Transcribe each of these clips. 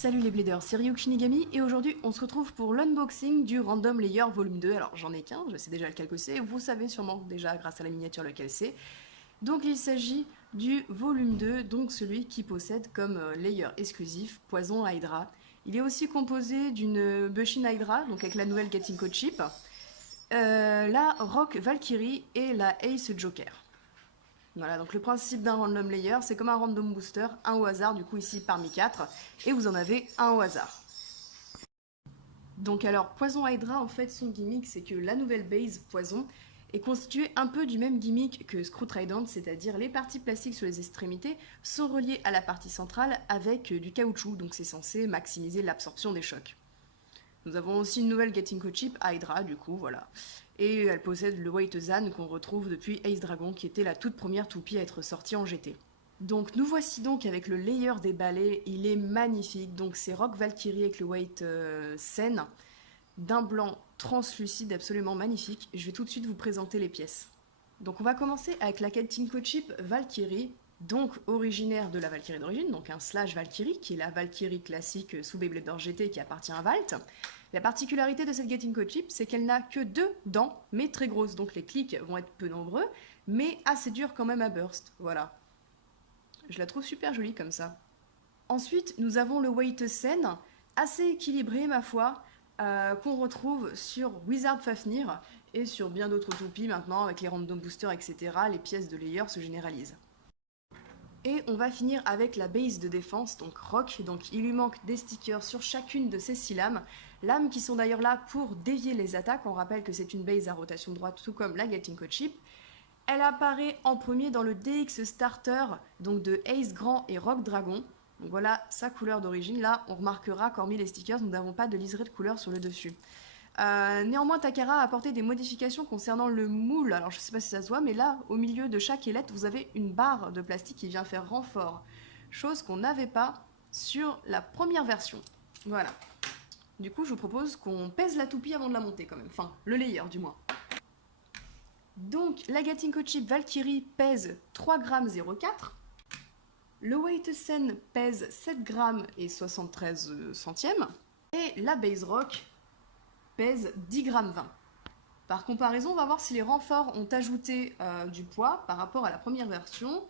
Salut les bladers, c'est Ryuk Shinigami et aujourd'hui on se retrouve pour l'unboxing du Random Layer Volume 2. Alors j'en ai qu'un, je sais déjà lequel que c'est, vous savez sûrement déjà grâce à la miniature lequel c'est. Donc il s'agit du Volume 2, donc celui qui possède comme layer exclusif Poison Hydra. Il est aussi composé d'une Bushin Hydra, donc avec la nouvelle Getting Code Chip, la Rock Valkyrie et la Ace Joker. Voilà, donc le principe d'un random layer, c'est comme un random booster, un au hasard, du coup ici parmi 4, et vous en avez un au hasard. Donc alors, Poison Hydra, en fait, son gimmick, c'est que la nouvelle base Poison est constituée un peu du même gimmick que Screw Trident, c'est-à-dire les parties plastiques sur les extrémités sont reliées à la partie centrale avec du caoutchouc, donc c'est censé maximiser l'absorption des chocs. Nous avons aussi une nouvelle Getting Code Chip, Hydra, du coup, voilà. Et elle possède le White Zan qu'on retrouve depuis Ace Dragon, qui était la toute première toupie à être sortie en GT. Donc nous voici donc avec le layer des balais, il est magnifique. Donc c'est Rock Valkyrie avec le White Sen, d'un blanc translucide absolument magnifique. Je vais tout de suite vous présenter les pièces. Donc on va commencer avec la Getting Code Chip Valkyrie, donc originaire de la Valkyrie d'origine, donc un slash Valkyrie, qui est la Valkyrie classique sous Beyblade GT qui appartient à Valt. La particularité de cette Getting Code Chip, c'est qu'elle n'a que 2 dents, mais très grosses, donc les clics vont être peu nombreux, mais assez durs quand même à burst, voilà. Je la trouve super jolie comme ça. Ensuite, nous avons le White Sen, assez équilibré ma foi, qu'on retrouve sur Wizard Fafnir et sur bien d'autres toupies maintenant, avec les random boosters, etc. Les pièces de layer se généralisent. Et on va finir avec la base de défense, donc Rock, donc il lui manque des stickers sur chacune de ces 6 lames. Lames qui sont d'ailleurs là pour dévier les attaques, on rappelle que c'est une base à rotation droite tout comme la Getting Code Chip. Elle apparaît en premier dans le DX Starter, donc de Ace Grand et Rock Dragon. Donc voilà sa couleur d'origine, là on remarquera qu'hormis les stickers, nous n'avons pas de liseré de couleur sur le dessus. Néanmoins, Takara a apporté des modifications concernant le moule. Alors, je ne sais pas si ça se voit, mais là, au milieu de chaque ailette, vous avez une barre de plastique qui vient faire renfort. Chose qu'on n'avait pas sur la première version. Voilà. Du coup, je vous propose qu'on pèse la toupie avant de la monter quand même. Enfin, le layer du moins. Donc, la Getting Code Chip Valkyrie pèse 3,04 g. Le White Sen pèse 7 g et 73 centièmes. Et la Base Rock pèse 10,20 g. Par comparaison, on va voir si les renforts ont ajouté du poids par rapport à la première version.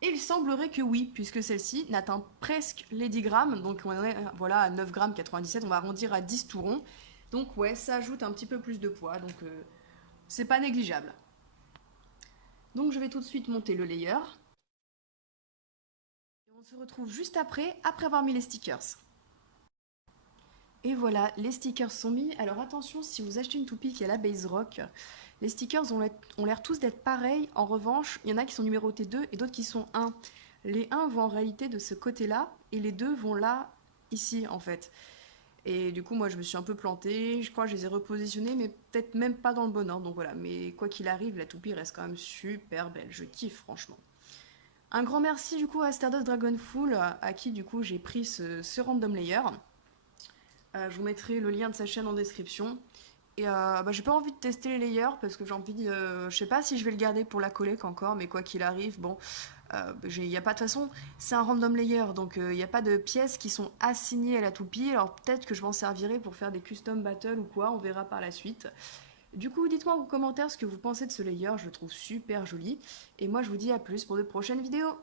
Et il semblerait que oui, puisque celle-ci n'atteint presque les 10 grammes. Donc on est voilà, à 9,97 g, on va arrondir à 10 tout rond. Donc ouais, ça ajoute un petit peu plus de poids, donc c'est pas négligeable. Donc je vais tout de suite monter le layer. Et on se retrouve juste après avoir mis les stickers. Et voilà, les stickers sont mis. Alors attention, si vous achetez une toupie qui a la base rock, les stickers ont l'air tous d'être pareils. En revanche, il y en a qui sont numérotés 2 et d'autres qui sont 1. Les 1 vont en réalité de ce côté-là et les 2 vont là, ici en fait. Et du coup, moi je me suis un peu plantée. Je crois que je les ai repositionnés, mais peut-être même pas dans le bon ordre. Donc voilà, mais quoi qu'il arrive, la toupie reste quand même super belle. Je kiffe franchement. Un grand merci du coup à Stardust Dragonful, à qui du coup j'ai pris ce random layer. Je vous mettrai le lien de sa chaîne en description. Et j'ai pas envie de tester les layers parce que j'ai envie de... je sais pas si je vais le garder pour la collecte encore, mais quoi qu'il arrive, bon... y a pas de toute façon, c'est un random layer, donc il n'y a pas de pièces qui sont assignées à la toupie. Alors peut-être que je m'en servirai pour faire des custom battles ou quoi, on verra par la suite. Du coup, dites-moi en commentaire ce que vous pensez de ce layer, je le trouve super joli. Et moi je vous dis à plus pour de prochaines vidéos.